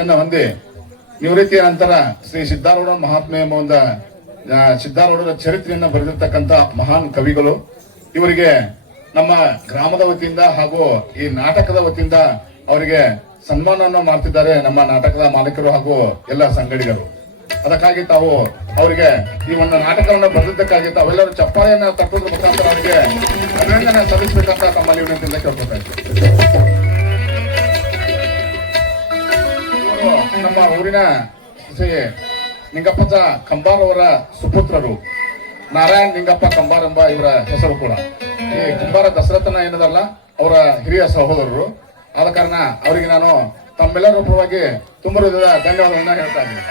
ಹೊಂದಿ ನಿವೃತ್ತಿಯ ನಂತರ ಶ್ರೀ ಸಿದ್ದಾರೂಢ ಮಹಾತ್ಮೆ ಎಂಬ ಒಂದು ಸಿದ್ದಾರೂಢರ ಚರಿತ್ರೆಯನ್ನು ಬರೆದಿರ್ತಕ್ಕಂಥ ಮಹಾನ್ ಕವಿಗಳು. ಇವರಿಗೆ ನಮ್ಮ ಗ್ರಾಮದ ವತಿಯಿಂದ ಹಾಗೂ ಈ ನಾಟಕದ ವತಿಯಿಂದ ಅವರಿಗೆ ಸನ್ಮಾನವನ್ನು ಮಾಡ್ತಿದ್ದಾರೆ ನಮ್ಮ ನಾಟಕದ ಮಾಲೀಕರು ಹಾಗೂ ಎಲ್ಲ ಸಂಗಡಿಗರು. ಅದಕ್ಕಾಗಿ ತಾವು ಅವರಿಗೆ ಈ ಒಂದು ನಾಟಕವನ್ನು ಬರೆದಿದ್ದಕ್ಕಾಗಿ ತಾವೆಲ್ಲರೂ ಚಪ್ಪಾಳೆಯನ್ನ ತಟ್ಟುವುದರ ಮುಖಾಂತರ ಅವರಿಗೆ ಅಭಿನಂದನೆ ಸಲ್ಲಿಸಬೇಕಂತ ತಮ್ಮಲ್ಲಿ ವಿನಂತಿಯಿಂದ ಕೇಳ್ಕೊತಾ ಇದ್ದಾರೆ. ನಮ್ಮ ಊರಿನ ಶ್ರೀ ನಿಂಗಪ್ಪಜ್ಜ ಕಂಬಾರ್ ಅವರ ಸುಪುತ್ರರು. ನಾರಾಯಣ್ ನಿಂಗಪ್ಪ ಕಂಬಾರ್ ಎಂಬ ಇವರ ಹೆಸರು ಕೂಡ. ಈ ಕುಂಬಾರ ದಶರಥನ ಏನದಲ್ಲ ಅವರ ಹಿರಿಯ ಸಹೋದರರು. ಆದ ಕಾರಣ ಅವರಿಗೆ ನಾನು ತಮ್ಮೆಲ್ಲರ ಪರವಾಗಿ ತುಂಬ ಧನ್ಯವಾದಗಳನ್ನ ಹೇಳ್ತಾ ಇದ್ದೀನಿ.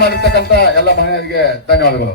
ಮಾಡಿರ್ತಕ್ಕಂಥ ಎಲ್ಲ ಮಹಿಳೆಯರಿಗೆ ಧನ್ಯವಾದಗಳು.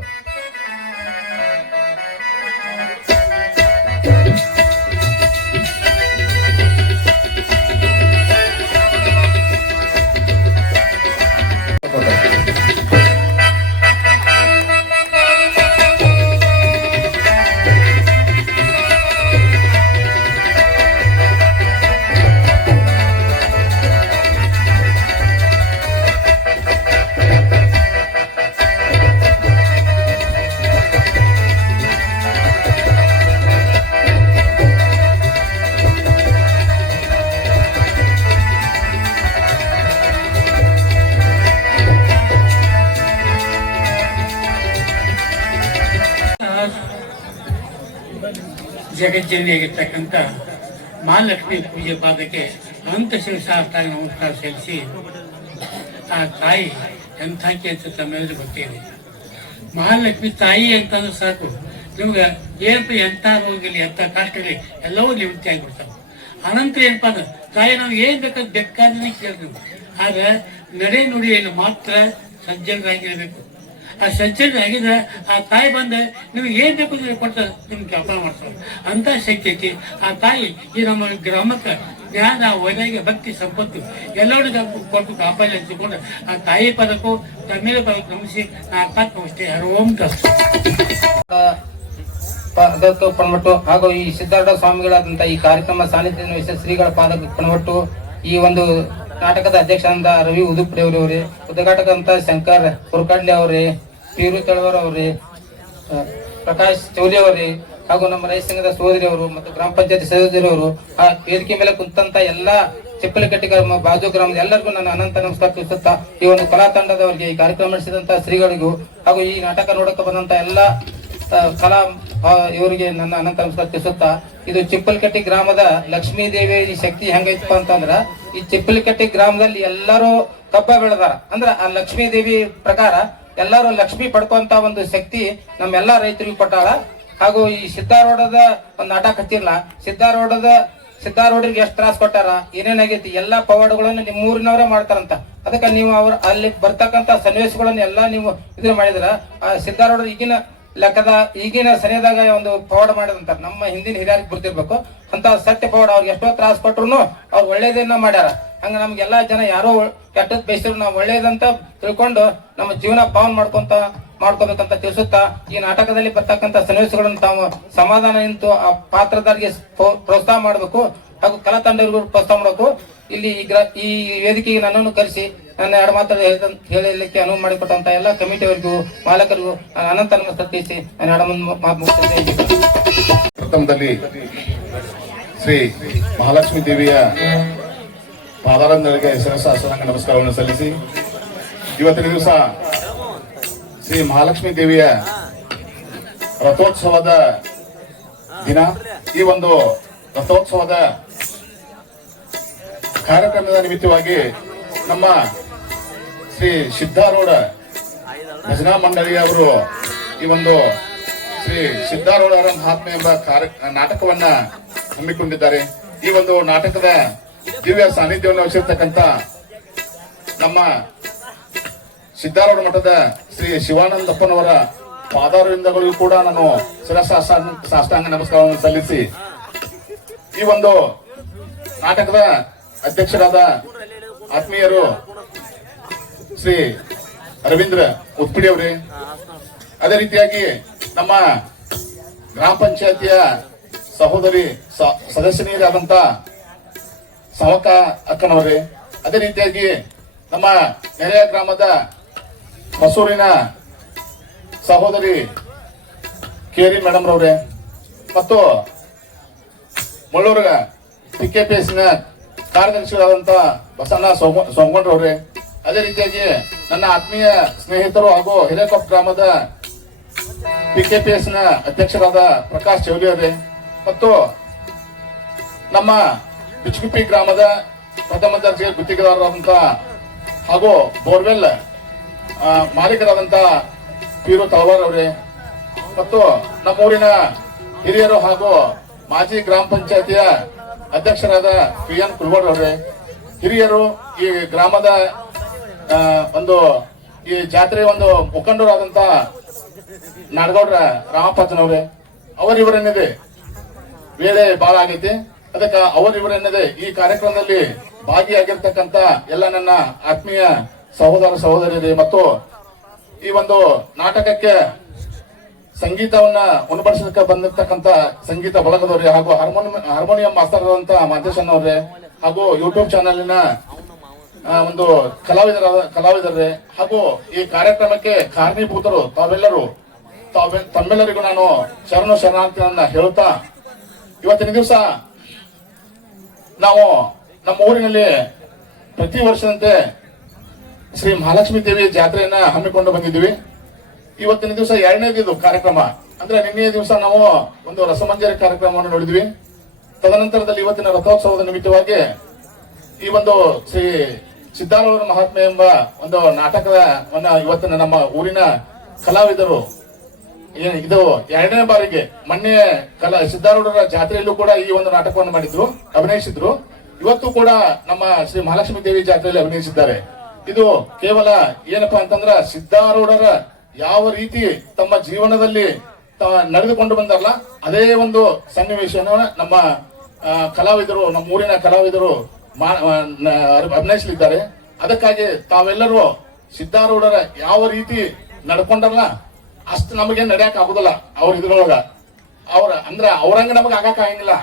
ಜಗಜ್ಜನಿಯಾಗಿರ್ತಕ್ಕಂಥ ಮಹಾಲಕ್ಷ್ಮಿ ಪೂಜೆ ಪಾದಕ್ಕೆ ಅನಂತ ಶಿವಶಾಸ್ತ್ರಾಗಿ ನಮಸ್ಕಾರ ಸಲ್ಲಿಸಿ, ಆ ತಾಯಿ ಎಂಥಾಕಿ ಅಂತ ತಮ್ಮೆಲ್ಲರೂ ಗೊತ್ತಿದೆ. ಮಹಾಲಕ್ಷ್ಮಿ ತಾಯಿ ಅಂತಂದ್ರೆ ಸಾಕು, ನಿಮ್ಗೆ ಏನಪ್ಪ ಎಂಥ ರೋಗಲಿ ಎಂಥ ಕಷ್ಟಲಿ ಎಲ್ಲವೂ ನಿವೃತ್ತಿ ಆಗಿಬಿಡ್ತಾವೆ. ಅನಂತರ ಏನಪ್ಪ ಅಂದ್ರೆ ತಾಯಿ ನಮ್ಗೆ ಏನ್ ಬೇಕಾದ್ರೆ ಕೇಳ್ತೀವಿ. ಆದ್ರೆ ನಡೆ ನುಡಿಯಲ್ಲಿ ಮಾತ್ರ ಸಜ್ಜನರಾಗಿರ್ಬೇಕು. ಆ ಸಜ್ಜನರಾಗಿದ್ರೆ ಆ ತಾಯಿ ಬಂದ ನಿಮ್ಗೆ ಏನ್ ಬೇಕು ಕೊಡ್ತಾರೆ, ನಿಮ್ಗೆ ವ್ಯಾಪಾರ ಮಾಡ್ತಾರೆ. ಅಂತ ಶಕ್ತಿ ಐತಿ ಆ ತಾಯಿ. ಈ ನಮ್ಮ ಗ್ರಾಮಕ್ಕೆ ಜ್ಞಾನ, ವೈರಾಗ್ಯ, ಭಕ್ತಿ, ಸಂಪತ್ತು ಎಲ್ಲರಿಗೂ ಕೊಟ್ಟು ಕಾಪಾಡಿ ಹಂಚಿಕೊಂಡು ಆ ತಾಯಿ ಪದಕ್ಕೂ ತಮ್ಮಿಲ ಪದಕ್ಕೂ ಗಮನಿಸಿ ಅಷ್ಟೇ ಓಂ ಪದಕ್ಕೆ ಪಣವಟ್ಟು ಹಾಗೂ ಈ ಸಿದ್ದಾರೂಢ ಸ್ವಾಮಿಗಳಾದಂತಹ ಈ ಕಾರ್ಯಕ್ರಮ ಸಾನ್ನಿಧ್ಯ ವಿಶೇಷ ಶ್ರೀಗಳ ಪಾದಕ್ಕೆ ಪಣವಟ್ಟು ಈ ಒಂದು ನಾಟಕದ ಅಧ್ಯಕ್ಷರಾದ ರವಿ ಉದುಪ್ರಿ ಅವರೇ, ಉದ್ಘಾಟಕ ಅಂತ ಶಂಕರ್ ಹುರ್ಕಡ್ಲಿ ಅವರೇ, ಪೀರು ತಳವರ್ ಅವರೇ, ಪ್ರಕಾಶ್ ಚೌಲಿ ಅವರೇ ಹಾಗೂ ನಮ್ಮ ರೈತ ಸಂಘದ ಸೋದರಿ ಅವರು ಮತ್ತು ಗ್ರಾಮ ಪಂಚಾಯತ್ ಸದಸ್ಯರವರು, ಆ ವೇದಿಕೆ ಮೇಲೆ ಕುಂತಂತ ಎಲ್ಲಾ ಚಿಪ್ಪಲಕಟ್ಟಿ ಗ್ರಾಮ, ಬಾಜು ಗ್ರಾಮದ ಎಲ್ಲರಿಗೂ ನನ್ನ ಅನಂತ ನಮಸ್ಕಾರ ತಿಳಿಸುತ್ತಾ, ಈ ಒಂದು ಕಲಾ ತಂಡದವರಿಗೆ, ಈ ಕಾರ್ಯಕ್ರಮ ನಡೆಸಿದಂತ ಶ್ರೀಗಳಿಗೂ ಹಾಗೂ ಈ ನಾಟಕ ನೋಡಕ್ಕೆ ಬಂದಂತ ಎಲ್ಲಾ ಕಲಾ ಇವರಿಗೆ ನನ್ನ ಅನಂತ ನಮಸ್ಕಾರ ತಿಳಿಸುತ್ತಾ, ಇದು ಚಿಪ್ಪಲಕಟ್ಟಿ ಗ್ರಾಮದ ಲಕ್ಷ್ಮೀ ದೇವಿ ಶಕ್ತಿ ಹೆಂಗೈತಪ್ಪ ಅಂತಂದ್ರ, ಈ ಚಿಪ್ಪಲಕಟ್ಟಿ ಗ್ರಾಮದಲ್ಲಿ ಎಲ್ಲರೂ ಕಬ್ಬ ಬೆಳೆದಾರ. ಅಂದ್ರ ಆ ಲಕ್ಷ್ಮೀ ದೇವಿ ಪ್ರಕಾರ ಎಲ್ಲರೂ ಲಕ್ಷ್ಮಿ ಪಡ್ಕೊಂತ ಒಂದು ಶಕ್ತಿ ನಮ್ಮೆಲ್ಲಾ ರೈತರಿಗೂ ಕೊಟ್ಟಾಳ. ಹಾಗೂ ಈ ಸಿದ್ದಾರೂಢದ ಒಂದು ನಾಟಕ ಹಚ್ಚಿರ್ಲ, ಸಿದ್ದಾರೂಢರಿಗೆ ಎಷ್ಟು ತ್ರಾಸ ಕೊಟ್ಟಾರ, ಏನೇನಾಗೈತಿ ಎಲ್ಲಾ ಪವಾಡಗಳನ್ನು ನಿಮ್ಮ ಊರಿನವರೇ ಮಾಡ್ತಾರಂತ. ಅದಕ್ಕೆ ನೀವು ಅವ್ರ ಅಲ್ಲಿ ಬರ್ತಕ್ಕಂತ ಸನ್ನಿವೇಶಗಳನ್ನ ಎಲ್ಲಾ ನೀವು ಇದನ್ನ ಮಾಡಿದ್ರ ಆ ಸಿದ್ದಾರೂಢರು ಈಗಿನ ಸರಿಯಾದಾಗ ಒಂದು ಪವಾಡ ಮಾಡಿದಂತ ನಮ್ಮ ಹಿಂದಿನ ಹಿರಿಯರಿಗೆ ಬರ್ತಿರ್ಬೇಕು ಅಂತ ಸತ್ಯ ಪವಾಡ. ಅವ್ರಿಗೆ ಎಷ್ಟೋ ತ್ರಾಸ ಕೊಟ್ರು ಅವ್ರು ಒಳ್ಳೇದನ್ನ ಮಾಡ್ಯಾರ. ಹಂಗ ನಮ್ಗೆಲ್ಲಾ ಜನ ಯಾರೋ ಕೆಟ್ಟದ್ ಬಯಸಿದ್ರು ನಾವು ಒಳ್ಳೇದಂತ ತಿಳ್ಕೊಂಡು ನಮ್ಮ ಜೀವನ ಪಾವನ್ ಮಾಡ್ಕೋಬೇಕಂತ ತಿಳಿಸುತ್ತಾ, ಈ ನಾಟಕದಲ್ಲಿ ಬರ್ತಕ್ಕಂಥ ಸನ್ನಿವೇಶಗಳನ್ನು ತಾವು ಸಮಾಧಾನ ನಿಂತು ಆ ಪಾತ್ರಧಾರಿಗೆ ಪ್ರೋತ್ಸಾಹ ಮಾಡಬೇಕು ಹಾಗೂ ಕಲಾ ತಂಡರಿಗೂ ಪ್ರೋತ್ಸಾಹ ಮಾಡಬೇಕು. ಇಲ್ಲಿ ಈ ವೇದಿಕೆಗೆ ನನ್ನನ್ನು ಕರೆಸಿ ನನ್ನ ಎರಡು ಮಾತಾಡಿ ಹೇಳಲಿಕ್ಕೆ ಅನುವು ಮಾಡಿಕೊಟ್ಟಂತ ಎಲ್ಲ ಕಮಿಟಿಯವರಿಗೂ ಮಾಲಕರಿಗೂ ನಾನು ಅನಂತ ನಮಸ್ಕಾರ ತಿಳಿಸಿ ನಾನು ಎರಡು ಮಾತು ಮುಗಿಸ್ತೇನೆ. ಪ್ರಥಮದಲ್ಲಿ ಶ್ರೀ ಮಹಾಲಕ್ಷ್ಮೀ ದೇವಿಯ ಪಾದಾರಂಧರಿಗೆ ಶಿರಸಾಷ್ಟಾಂಗ ನಮಸ್ಕಾರವನ್ನು ಸಲ್ಲಿಸಿ, ಇವತ್ತಿನ ದಿವಸ ಶ್ರೀ ಮಹಾಲಕ್ಷ್ಮೀ ದೇವಿಯ ರಥೋತ್ಸವದ ದಿನ. ಈ ಒಂದು ರಥೋತ್ಸವದ ಕಾರ್ಯಕ್ರಮದ ನಿಮಿತ್ತವಾಗಿ ನಮ್ಮ ಶ್ರೀ ಸಿದ್ದಾರೂಢ ಭಜನಾ ಮಂಡಳಿಯವರು ಈ ಒಂದು ಶ್ರೀ ಸಿದ್ದಾರೂಢರ ಮಹಾತ್ಮೆ ಎಂಬ ನಾಟಕವನ್ನ ಹಮ್ಮಿಕೊಂಡಿದ್ದಾರೆ. ಈ ಒಂದು ನಾಟಕದ ದಿವ್ಯ ಸಾನ್ನಿಧ್ಯವನ್ನು ವಹಿಸಿರ್ತಕ್ಕಂಥ ನಮ್ಮ ಸಿದ್ದಾರೂಢ ಮಠದ ಶ್ರೀ ಶಿವಾನಂದಪ್ಪನವರ ಪಾದಾರವಿಂದಗಳಿಗೂ ಕೂಡ ನಾನು ಸಾಷ್ಟಾಂಗ ನಮಸ್ಕಾರವನ್ನು ಸಲ್ಲಿಸಿ ಈ ಒಂದು ನಾಟಕದ ಅಧ್ಯಕ್ಷರಾದ ಆತ್ಮೀಯರು ಶ್ರೀ ರವೀಂದ್ರ ಉತ್ಪಿಡಿ ಅವರೇ, ಅದೇ ರೀತಿಯಾಗಿ ನಮ್ಮ ಗ್ರಾಮ ಪಂಚಾಯತಿಯ ಸಹೋದರಿ ಸದಸ್ಯನಿಯರಾದಂತ ಸಮಕ ಅಕ್ಕನವರೇ, ಅದೇ ರೀತಿಯಾಗಿ ನಮ್ಮ ನೆರೆಯ ಗ್ರಾಮದ ಹೊಸೂರಿನ ಸಹೋದರಿ ಕೇರಿ ಮೇಡಮ್ ರವರೇ ಮತ್ತು ಮುಳ್ಳೂರು PKPSನ ಕಾರ್ಯದರ್ಶಿಗಳಾದಂತ ಬಸಣ್ಣ ಸೋಮಗೊಂಡ್ರವ್ರೆ, ಅದೇ ರೀತಿಯಾಗಿ ನನ್ನ ಆತ್ಮೀಯ ಸ್ನೇಹಿತರು ಹಾಗೂ ಹಿರೇಕೊಪ್ಪ ಗ್ರಾಮದ PKPSನ ಅಧ್ಯಕ್ಷರಾದ ಪ್ರಕಾಶ್ ಚೌಲಿ ಅವರೇ ಮತ್ತು ನಮ್ಮ ಬಿಚ್ಕುಪ್ಪಿ ಗ್ರಾಮದ ಪ್ರಥಮ ದರ್ಜೆ ಗುತ್ತಿಗೆದಾರರಾದಂತ ಹಾಗೂ ಬೋರ್ವೆಲ್ ಮಾಲೀಕರಾದಂತ ಪೀರು ತಳವಾರ್ ಅವರೇ ಮತ್ತು ನಮ್ಮೂರಿನ ಹಿರಿಯರು ಹಾಗೂ ಮಾಜಿ ಗ್ರಾಮ ಪಂಚಾಯತಿಯ ಅಧ್ಯಕ್ಷರಾದ PN ಕುಲ್ವಾಡ್ ಅವರೇ, ಹಿರಿಯರು ಈ ಗ್ರಾಮದ ಒಂದು ಈ ಜಾತ್ರೆ ಒಂದು ಮುಖಂಡರಾದಂತ ನಾಡಗೌಡ್ರ ರಾಮಪ್ಪನವರೇ, ಅವರಿವರನ್ನಿದೆ ವೇಳೆ ಬಹಳ ಆಗೈತಿ, ಅದಕ್ಕೆ ಅವರಿವರನ್ನದೇ ಈ ಕಾರ್ಯಕ್ರಮದಲ್ಲಿ ಭಾಗಿಯಾಗಿರ್ತಕ್ಕಂತ ಎಲ್ಲ ನನ್ನ ಆತ್ಮೀಯ ಸಹೋದರ ಸಹೋದರಿಯರೇ ಮತ್ತು ಈ ಒಂದು ನಾಟಕಕ್ಕೆ ಸಂಗೀತವನ್ನ ಉಣಬಡಿಸಲಿಕ್ಕೆ ಬಂದಿರತಕ್ಕಂತ ಸಂಗೀತ ಬಳಗದವರೇ ಹಾಗೂ ಹಾರ್ಮೋನಿಯಂ ಮಾಸ್ತರ್ ಆದಂತ ಮಾದೇಶನ್ ಅವರೇ ಹಾಗೂ ಯೂಟ್ಯೂಬ್ ಚಾನೆಲ್ನ ಒಂದು ಕಲಾವಿದರೇ ಹಾಗೂ ಈ ಕಾರ್ಯಕ್ರಮಕ್ಕೆ ಕಾರಣೀಭೂತರು ತಮ್ಮೆಲ್ಲರಿಗೂ ನಾನು ಶರಣಾರ್ಥಿಯನ್ನ ಹೇಳುತ್ತಾ, ಇವತ್ತಿನ ದಿವಸ ನಾವು ನಮ್ಮ ಊರಿನಲ್ಲಿ ಪ್ರತಿ ವರ್ಷದಂತೆ ಶ್ರೀ ಮಹಾಲಕ್ಷ್ಮೀ ದೇವಿ ಜಾತ್ರೆಯನ್ನ ಹಮ್ಮಿಕೊಂಡು ಬಂದಿದ್ವಿ. ಇವತ್ತಿನ ದಿವಸ ಎರಡನೇದು ಕಾರ್ಯಕ್ರಮ ಅಂದ್ರೆ ನಿನ್ನೆ ದಿವಸ ನಾವು ಒಂದು ರಸಮಂಜರಿ ಕಾರ್ಯಕ್ರಮವನ್ನು ನೋಡಿದ್ವಿ. ತದನಂತರದಲ್ಲಿ ಇವತ್ತಿನ ರಥೋತ್ಸವದ ನಿಮಿತ್ತವಾಗಿ ಈ ಒಂದು ಶ್ರೀ ಸಿದ್ದಾರೂಢ ಮಹಾತ್ಮೆ ಎಂಬ ಒಂದು ನಾಟಕವನ್ನ ಇವತ್ತಿನ ನಮ್ಮ ಊರಿನ ಕಲಾವಿದರು ಇದು ಎರಡನೇ ಬಾರಿಗೆ ಮೊನ್ನೆ ಸಿದ್ದಾರೂಢರ ಜಾತ್ರೆಯಲ್ಲೂ ಕೂಡ ಈ ಒಂದು ನಾಟಕವನ್ನು ಮಾಡಿದ್ರು, ಅಭಿನಯಿಸಿದ್ರು. ಇವತ್ತು ಕೂಡ ನಮ್ಮ ಶ್ರೀ ಮಹಾಲಕ್ಷ್ಮೀ ದೇವಿ ಜಾತ್ರೆಯಲ್ಲಿ ಅಭಿನಯಿಸಿದ್ದಾರೆ. ಇದು ಕೇವಲ ಏನಪ್ಪಾ ಅಂತಂದ್ರ ಸಿದ್ದಾರೂಢರ ಯಾವ ರೀತಿ ತಮ್ಮ ಜೀವನದಲ್ಲಿ ನಡೆದುಕೊಂಡು ಬಂದಾರಲ್ಲ ಅದೇ ಒಂದು ಸನ್ನಿವೇಶನ ನಮ್ಮ ಕಲಾವಿದರು, ನಮ್ಮ ಊರಿನ ಕಲಾವಿದರು ಅಭಿನಯಿಸಲಿದ್ದಾರೆ. ಅದಕ್ಕಾಗಿ ತಾವೆಲ್ಲರೂ ಸಿದ್ದಾರೂಢರ ಯಾವ ರೀತಿ ನಡ್ಕೊಂಡಲ್ಲ ಅಷ್ಟು ನಮಗೆ ನಡೆಯಕ್ ಆಗುದಿಲ್ಲ. ಅವ್ರ ಇದ್ರೊಳಗ ಅವ್ರಂಗ ನಮಗೆ ಆಗಕ್ ಆಗಂಗಿಲ್ಲ.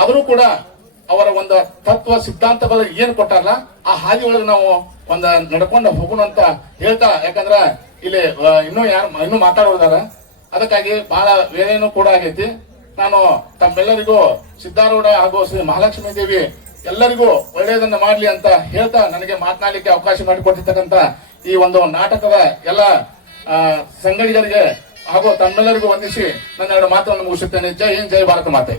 ಆದ್ರೂ ಕೂಡ ಅವರ ಒಂದು ತತ್ವ ಸಿದ್ಧಾಂತಗಳು ಏನ್ ಕೊಟ್ಟಾರಲ್ಲ ಆ ಹಾದಿ ಒಳಗೆ ನಾವು ಒಂದು ನಡ್ಕೊಂಡು ಹೋಗೋಣ ಅಂತ ಹೇಳ್ತಾ, ಯಾಕಂದ್ರ ಇಲ್ಲಿ ಇನ್ನೂ ಮಾತಾಡೋದಾರ, ಅದಕ್ಕಾಗಿ ಬಹಳ ವೇಳೆನೂ ಕೂಡ ಆಗೈತಿ. ನಾನು ತಮ್ಮೆಲ್ಲರಿಗೂ ಸಿದ್ದಾರೂಢ ಹಾಗೂ ಶ್ರೀ ಮಹಾಲಕ್ಷ್ಮೀ ದೇವಿ ಎಲ್ಲರಿಗೂ ಒಳ್ಳೆಯದನ್ನ ಮಾಡ್ಲಿ ಅಂತ ಹೇಳ್ತಾ, ನನಗೆ ಮಾತನಾಡಲಿಕ್ಕೆ ಅವಕಾಶ ಮಾಡಿಕೊಟ್ಟಿರ್ತಕ್ಕಂತ ಈ ಒಂದು ನಾಟಕದ ಎಲ್ಲ ಸಂಗಡಿಗರಿಗೆ ಹಾಗೂ ತಮ್ಮೆಲ್ಲರಿಗೂ ವಂದಿಸಿ ನನ್ನ ಎರಡು ಮಾತನ್ನು ಮುಗಿಸುತ್ತೇನೆ. ಜೈ ಹಿಂದ್, ಜೈ ಭಾರತ ಮಾತೆ.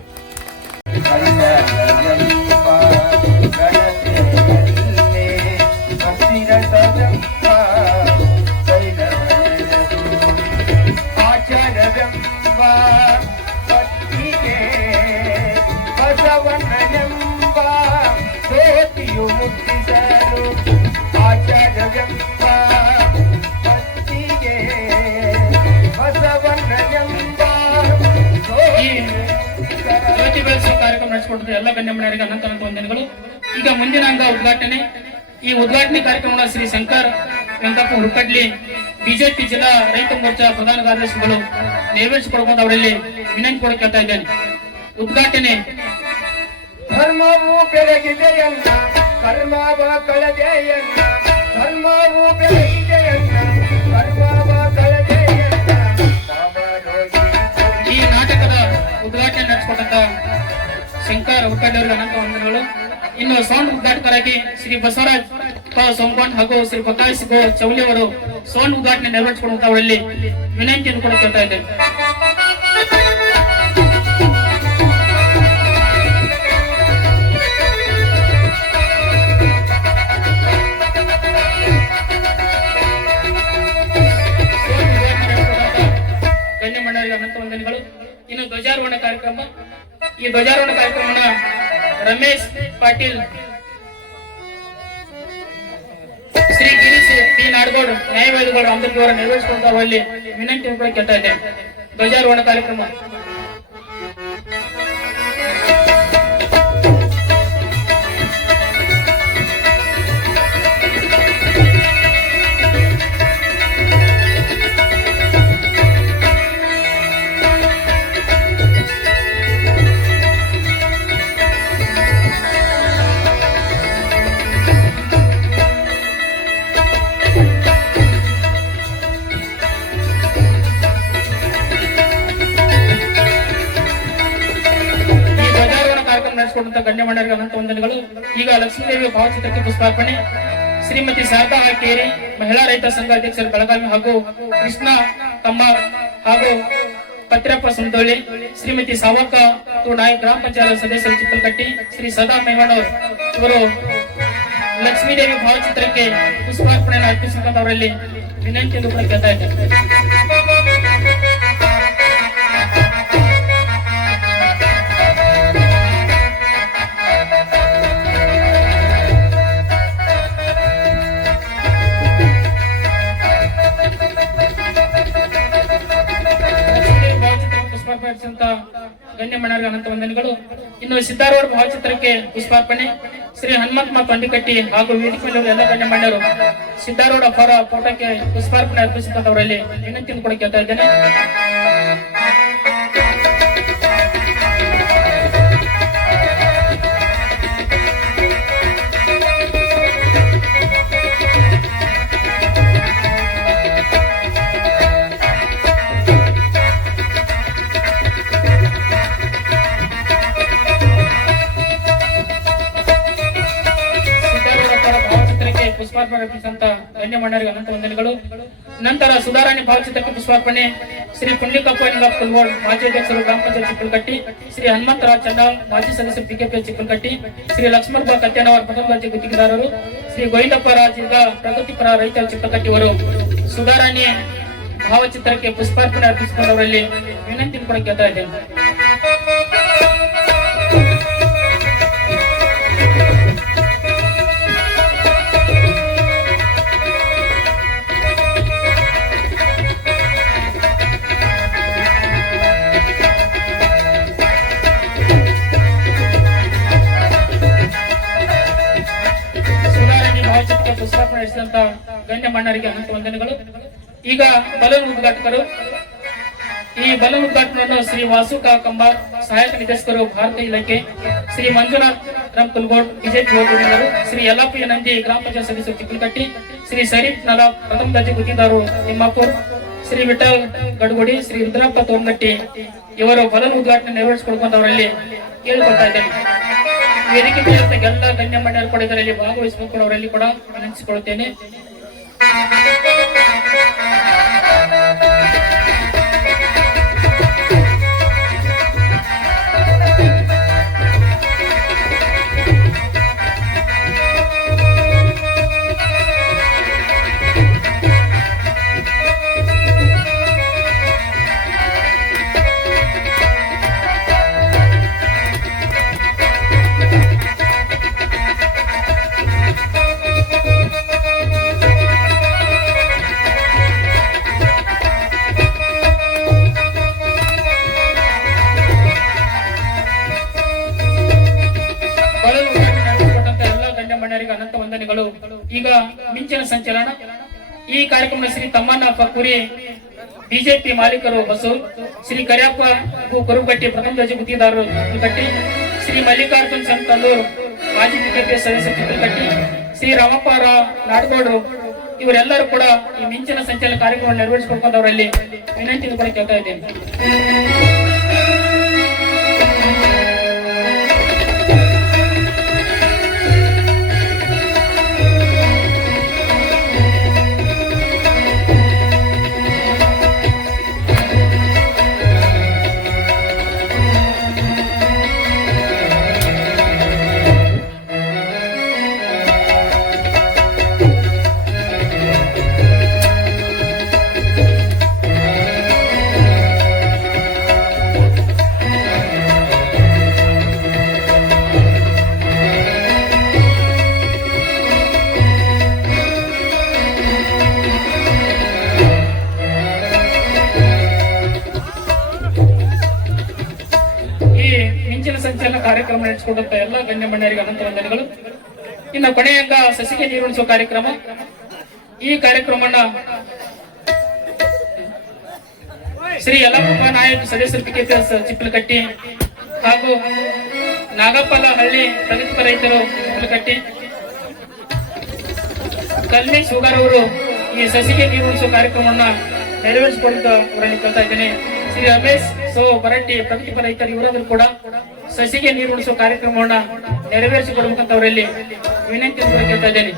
ಕಾರ್ಯಕ್ರಮ ನಡೆಸಿಕೊಟ್ಟಿದ್ದ ಎಲ್ಲ ಗಣ್ಯಮಣ್ಯರಿಗೆ ಅನಂತ ವಂದನೆಗಳು. ಈಗ ಮುಂದಿನ ಅಂಗ ಉದ್ಘಾಟನೆ. ಈ ಉದ್ಘಾಟನೆ ಕಾರ್ಯಕ್ರಮ ಶ್ರೀ ಶಂಕರ್ ವೆಂಕಪ್ಪ ಹುಡುಕಡ್ಲಿ ಬಿಜೆಪಿ ಜಿಲ್ಲಾ ರೈತ ಮೋರ್ಚಾ ಪ್ರಧಾನ ಕಾರ್ಯದರ್ಶಿಗಳು ನೆರವೇರಿಸಿಕೊಡ್ಕೊಂಡು ಅವರಲ್ಲಿ ವಿನಂತಿ ಕೂಡ ಕೇಳ್ತಾ ಇದ್ದೇನೆ. ಉದ್ಘಾಟನೆ. ಧರ್ಮವು ಬೆಳಗಿದೆಯಲ್ಲ, ಕರ್ಮವ ಕಳೆದೆಯಲ್ಲ, ಧರ್ಮವು ಬೆಳಗಿದೆಯಲ್ಲ, ಕರ್ಮವ ಕಳೆದೆಯಲ್ಲ. ಈ ನಾಟಕದ ಉದ್ಘಾಟನೆ ನಡೆಸಿಕೊಟ್ಟಂತ ಶಂಕರ್ ಹುಡುಕಡ್ಲಿ ಅವರಿಗೆ ಅನಂತ ವಂದನೆಗಳು. ಇನ್ನು ಸೌಂಡ್ ಉದ್ಘಾಟಕರಾಗಿ ಶ್ರೀ ಬಸವರಾಜ್ ಸೋಮಗೊಂಡ್ ಹಾಗೂ ಶ್ರೀ ಪ್ರಕಾಶ್ ಚೌಲಿ ಅವರು ಸೌಂಡ್ ಉದ್ಘಾಟನೆ ನೆರವೇರಿಸಿಕೊಡುವಂತ ಅವರಲ್ಲಿ ವಿನಂತಿಯನ್ನು ಕೂಡ ಕೇಳ್ತಾ ಇದ್ದೇನೆ. ಗಣ್ಯಮಣ್ಯರಿಗೆ ಅನಂತ ವಂದನೆಗಳು. ಇನ್ನು ಧ್ವಜಾರೋಹಣ ಕಾರ್ಯಕ್ರಮ. ಈ ಧ್ವಜಾರೋಹಣ ಕಾರ್ಯಕ್ರಮನ ರಮೇಶ್ ಪಾಟೀಲ್ ಪಿ ನಾಡಗೌಡ ನ್ಯಾಯವಾದಿಗಳು ಅಂಬೇಡ್ಕರ್ ಅವರ ನೆರವೇರಿಸಿಕೊಳ್ಳುವಲ್ಲಿ ವಿನಂತಿ ಕೂಡ ಕೇಳ್ತಾ ಇದ್ದೇನೆ. ಧ್ವಜಾರೋಹಣ ಕಾರ್ಯಕ್ರಮ. ನಡೆಸಿಕೊಂಡಂತ ಗಣ್ಯಮಾನ್ಯರಿಗೆ ಅನಂತ ವಂದನೆಗಳು. ಈಗ ಲಕ್ಷ್ಮೀದೇವಿ ಭಾವಚಿತ್ರಕ್ಕೆ ಪುಷ್ಪಾರ್ಪಣೆ. ಶ್ರೀಮತಿ ಶಾರದಾ ಕೇರಿ ಮಹಿಳಾ ರೈತ ಸಂಘ ಅಧ್ಯಕ್ಷರು ಬೆಳಗಾವಿ ಹಾಗೂ ಕೃಷ್ಣ ಕಮ್ಮ ಹಾಗೂ ಪತ್ರಪ್ಪ ಸಂತೋಳಿ, ಶ್ರೀಮತಿ ಸಾವಕ ನಾಯಕ್ ಗ್ರಾಮ ಪಂಚಾಯತ್ ಸದಸ್ಯರು ಚಿಕ್ಕಲಕಟ್ಟಿ, ಶ್ರೀ ಸದಾ ಮೇವಣ್ಣವರು ಇವರು ಲಕ್ಷ್ಮೀದೇವಿ ಭಾವಚಿತ್ರಕ್ಕೆ ಪುಷ್ಪಾರ್ಪಣೆಯನ್ನು ಅರ್ಪಿಸಬೇಕಂತವರಲ್ಲಿ ವಿನಂತಿ ಎಂದು ಕೂಡ ಕೇಳ್ತಾ ಇದ್ದಾರೆ. ಗಣ್ಯಮಾನ್ಯರಿಗೆ ಅನಂತ ವಂದನೆಗಳು. ಇನ್ನು ಸಿದ್ದಾರೂಢ ಭಾವಚಿತ್ರಕ್ಕೆ ಪುಷ್ಪಾರ್ಪಣೆ. ಶ್ರೀ ಹನುಮಂತ ತೊಂಡಿಕಟ್ಟಿ ಹಾಗೂ ವೇದಿಕೆ ಎಲ್ಲ ಗಣ್ಯಮಾನ್ಯರು ಸಿದ್ದಾರೂಢ ಅವರ ಫೋಟೋಕ್ಕೆ ಪುಷ್ಪಾರ್ಪಣೆ ಅರ್ಪಿಸಿಕೊಂಡವರಲ್ಲಿ ವಿನಂತಿಯನ್ನು ಕೂಡ ಕೇಳ್ತಾ ಇದ್ದೇನೆ. ಪುಷ್ಪಾರ್ಪಣೆ ಅರ್ಪಿಸಿದಂತ ಗಣ್ಯಮಾನ್ಯರಿಗೆ ಅನಂತ ವಂದನೆಗಳು. ನಂತರ ಸುಧಾರಾಣಿ ಭಾವಚಿತ್ರಕ್ಕೆ ಪುಷ್ಪಾರ್ಪಣೆ. ಶ್ರೀ ಪುಂಡಿಕಪ್ಪ ಕುಲ್ಗೋಡ್ ಮಾಜಿ ಅಧ್ಯಕ್ಷರು ಗ್ರಾಮ ಪಂಚಾಯತ್ ಚಿಕ್ಕಲಕಟ್ಟಿ, ಶ್ರೀ ಹನುಮಂತರಾವ್ ಚಂಡಾಲ್ ಮಾಜಿ ಸದಸ್ಯರು ಪಿಕೆಪಿ ಚಿಕ್ಕಲಕಟ್ಟಿ, ಶ್ರೀ ಲಕ್ಷ್ಮಣಪ್ಪ ಕತ್ಯಾನವರ ಪ್ರಥಮ ದರ್ಜೆ ಗುತ್ತಿಗೆದಾರರು, ಶ್ರೀ ಗೋವಿಂದಪ್ಪ ರಾಜ್ ಈಗ ಪ್ರಗತಿಪರ ರೈತರ ಚಿಕ್ಕಲಕಟ್ಟಿ ಅವರು ಸುಧಾರಾಣಿ ಭಾವಚಿತ್ರಕ್ಕೆ ಪುಷ್ಪಾರ್ಪಣೆ ಅರ್ಪಿಸಿಕೊಂಡವರಲ್ಲಿ ವಿನಂತಿ ಕೂಡ ಕೇಳ್ತಾ ಇದ್ದೇನೆ. ಪುಷ್ಪಾರ್ಪಣೆ ನಡೆಸಿದಂತ ಗಣ್ಯಮಾನ್ಯರಿಗೆ ಅನಂತ ವಂದನೆಗಳು. ಈಗ ಬಲೂನ್ ಉದ್ಘಾಟಕರು. ಈ ಬಲೂನ್ ಉದ್ಘಾಟನೆಯನ್ನು ಶ್ರೀ ವಾಸುಕ ಕಂಬಾರ್ ಸಹಾಯಕ ನಿರ್ದೇಶಕರು ಭಾರತ ಇಲಾಖೆ, ಶ್ರೀ ಮಂಜುನಾಥ್ ರಾಮ್ ಕುಲ್ಗೋಡ್ ಬಿಜೆಪಿ ಹೋರಾಟಗಾರರು, ಶ್ರೀ ಯಲ್ಲಪ್ಪ ನಂದಿ ಗ್ರಾಮ ಪಂಚಾಯತ್ ಸದಸ್ಯರು ಚಿಕ್ಕಲಕಟ್ಟಿ, ಶ್ರೀ ಶರೀಫ್ ನಲಾ ಪ್ರಥಮ ದರ್ಜೆ ಗುತ್ತಿಗೆದಾರರು ತಿಮ್ಮಾಪುರ್, ಶ್ರೀ ವಿಠಲ್ ಗಡ್ಗುಡಿ, ಶ್ರೀ ರುದ್ರಪ್ಪ ತೋಮಗಟ್ಟಿ ಇವರು ಬಲೂನ್ ಉದ್ಘಾಟನೆ ನೆರವೇರಿಸಿಕೊಳ್ಳುವಂತವರಲ್ಲಿ ಕೇಳಿಕೊಳ್ತಾ ಇದ್ದೇನೆ. ವೇದಿಕೆ ಮೇಲೆ ಎಲ್ಲ ಗಣ್ಯಮಾನ್ಯರು ಕೂಡ ಇದರಲ್ಲಿ ಭಾಗವಹಿಸಬೇಕು ಅವರಲ್ಲಿ ಕೂಡ ವಿನಂತಿಸಿಕೊಳ್ಳುತ್ತೇನೆ. ಅನಂತ ವಂದನೆಗಳು. ಈಗ ಮಿಂಚಿನ ಸಂಚಲನ. ಈ ಕಾರ್ಯಕ್ರಮ ಶ್ರೀ ತಮ್ಮಣ್ಣ ಕುರಿ ಬಿಜೆಪಿ ಮಾಲೀಕರು ಬಸು, ಶ್ರೀ ಕರಿಯಪ್ಪ ಕುರುಬಟ್ಟಿ ಪ್ರಥಮ ದರ್ಜೆ ಗುತ್ತಿಗೆದಾರರು ಚಿಕ್ಕಲಕಟ್ಟಿ, ಶ್ರೀ ಮಲ್ಲಿಕಾರ್ಜುನ್ ಸಂತಲ್ಲೂರು ಮಾಜಿ ಬಿಜೆಪಿ ಸದಸ್ಯ ಚಿಕ್ಕಲಕಟ್ಟಿ, ಶ್ರೀ ರಾಮಪ್ಪ ನಾಡಗೌಡರು ಇವರೆಲ್ಲರೂ ಕೂಡ ಈ ಮಿಂಚಿನ ಸಂಚಲನ ಕಾರ್ಯಕ್ರಮ ನೆರವೇರಿಸಿಕೊಂಡವರಲ್ಲಿ ವಿನಂತಿ ಕೂಡ ಕೇಳ್ತಾ ಇದ್ದೇನೆ. ಕಾರ್ಯಕ್ರಮ ನಡೆಸಿಕೊಡುತ್ತ ಎಲ್ಲ ಗಣ್ಯಮಣ್ಯರಿಗೆ ಅನಂತ ವಂದನೆಗಳು. ಇನ್ನು ಕೊನೆಯ ಅಂಗ ಸಸಿಗೆ ನೀರುಣಿಸುವ ಕಾರ್ಯಕ್ರಮ. ಈ ಕಾರ್ಯಕ್ರಮವನ್ನ ಶ್ರೀ ಯಲ್ಲಪ್ಪ ನಾಯಕ್ ಸದಸ್ಯರು ಪಿಕೆಎಸ್ ಚಿಪ್ಪಲಕಟ್ಟಿ ಹಾಗೂ ನಾಗಪ್ಪಲ ಹಳ್ಳಿ ಪ್ರಗತಿಪರ ರೈತರು ಚಿಪ್ಪಲಕಟ್ಟಿ, ಕಲ್ನಿ ಶುಗರ್ ಅವರು ಈ ಸಸಿಗೆ ನೀರುಣಿಸುವ ಕಾರ್ಯಕ್ರಮವನ್ನ ನೆರವೇರಿಸಿಕೊಳ್ಳುತ್ತ ಅವರಲ್ಲಿ ಕೇಳ್ತಾ ಇದ್ದೇನೆ. ಶ್ರೀ ರಮೇಶ್ ಬರಟ್ಟಿ ಪ್ರಗತಿಪರ ರೈತರು ಇವರಾದ್ರೂ ಕೂಡ ಸಸಿಗೆ ನೀರುಣಿಸುವ ಕಾರ್ಯಕ್ರಮವನ್ನ ನೆರವೇರಿಸಿಕೊಡ್ಬೇಕಂತ ಅವರಲ್ಲಿ ವಿನಂತಿ ಕೇಳ್ತಾ ಇದ್ದೇನೆ.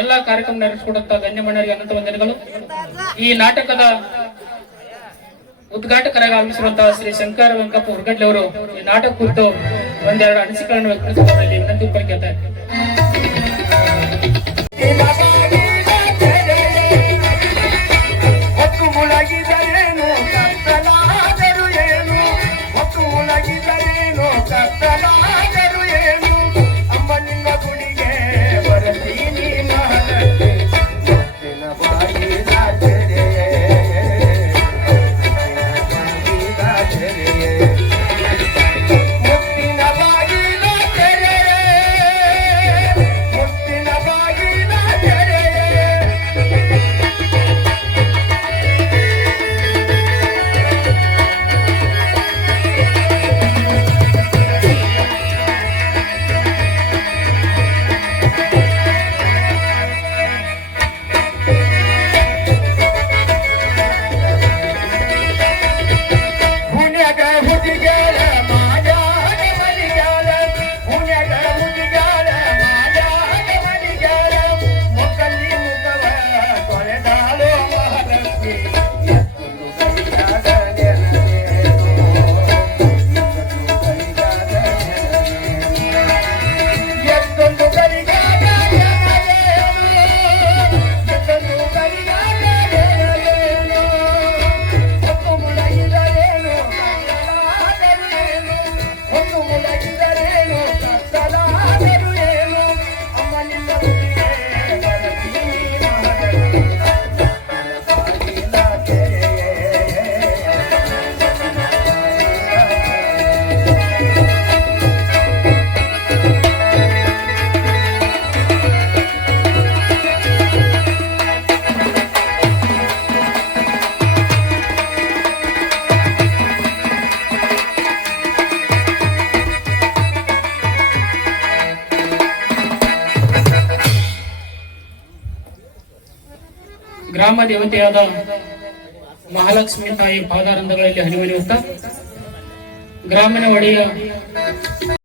ಎಲ್ಲ ಕಾರ್ಯಕ್ರಮ ನಡೆಸಿಕೊಡುತ್ತ ಗಣ್ಯಮಣ್ಯರಿಗೆ ಅನಂತ ವಂದನೆಗಳು. ಈ ನಾಟಕದ ಉದ್ಘಾಟಕರಾಗಿ ಆಗಮಿಸಿರುವಂತಹ ಶ್ರೀ ಶಂಕರ್ ವೆಂಕಪ್ಪ ಹುರ್ಗಡ್ಲೆ ಅವರು ಈ ನಾಟಕ ಕುರಿತು ಒಂದೆರಡು ಅನಿಸಿಕೆಗಳನ್ನು ವ್ಯಕ್ತಪಡಿಸುವಲ್ಲಿ ವಿನಂತಿ ಕೇಳ್ತಾ ಇದ್ದಾರೆ. ಹೊತ್ತು ಮುಳಗಿದರೇನು ಕತ್ತಲಾದರು ಏನು, ಹೊತ್ತು ಮುಳಗಿದರೇನು ಕತ್ತಲಾದರು ಏನು, ಅಮ್ಮ ನಿನ್ನ ಗುಡಿಗೆ ಬರತೀನಿ ಮಹಾಲಕ್ಷ್ಮಿ ಮುತ್ತಿನ ಬಾಗಿಲ ತೆರೆಯೇ, ಮುತ್ತಿನ ಬಾಗಿಲ ತೆರೆಯೇ, ಮುತ್ತಿನ ಬಾಗಿಲ ತೆರೆಯೇ. ಹುಣ್ಯಗ ಹುಡುಗ್ಯಾಳ ಮಾಯಾಗ ಮಲಿಗ್ಯಾಳ, ಹುಣ್ಯಗ ಹುಡುಗ್ಯಾಳ ಮಾಯಾಗ ಮಲಿಗ್ಯಾಳ, ಮೊಕ್ಕಲ್ಲಿ ಮುಖವ ತೊಳೆದಾಳೋ ಮಹಾಲಕ್ಷ್ಮಿ ಎತ್ತುಲು ಕೈಯಾಗ ನೆರವೇನು, ಎತ್ತುಲು ಕೈಯಾಗ ನೆರವೇನು, ಎತ್ತೊಂದು ಕೈಯಾಗ ನೆರವೇನು, ಎತ್ತೊಂದು ಕೈಯಾಗ ನೆರವೇನು, ಹೊತ್ತು ಮುಳಗಿದರೇನು ಕತ್ತಲಾದರು ಏನು, ಹೊತ್ತು ಮುಳಗಿದರೇನು ಕತ್ತಲಾದರು ಏನು, ಅಮ್ಮ ನಿನ್ನ ಗುಡಿಗೆ ಬರತೀನಿ ಮಹಾಲಕ್ಷ್ಮಿ ಬಾಗಿಲ ತೆರೆಯೇ. ಗ್ರಾಮ ದೇವತೆಯಾದ ಮಹಾಲಕ್ಷ್ಮಿ ತಾಯಿ ಪಾದಾರಂಧಗಳಲ್ಲಿ ಹನಿಮನಿಯುತ್ತಾ ಗ್ರಾಮೀಣ ಒಡೆಯ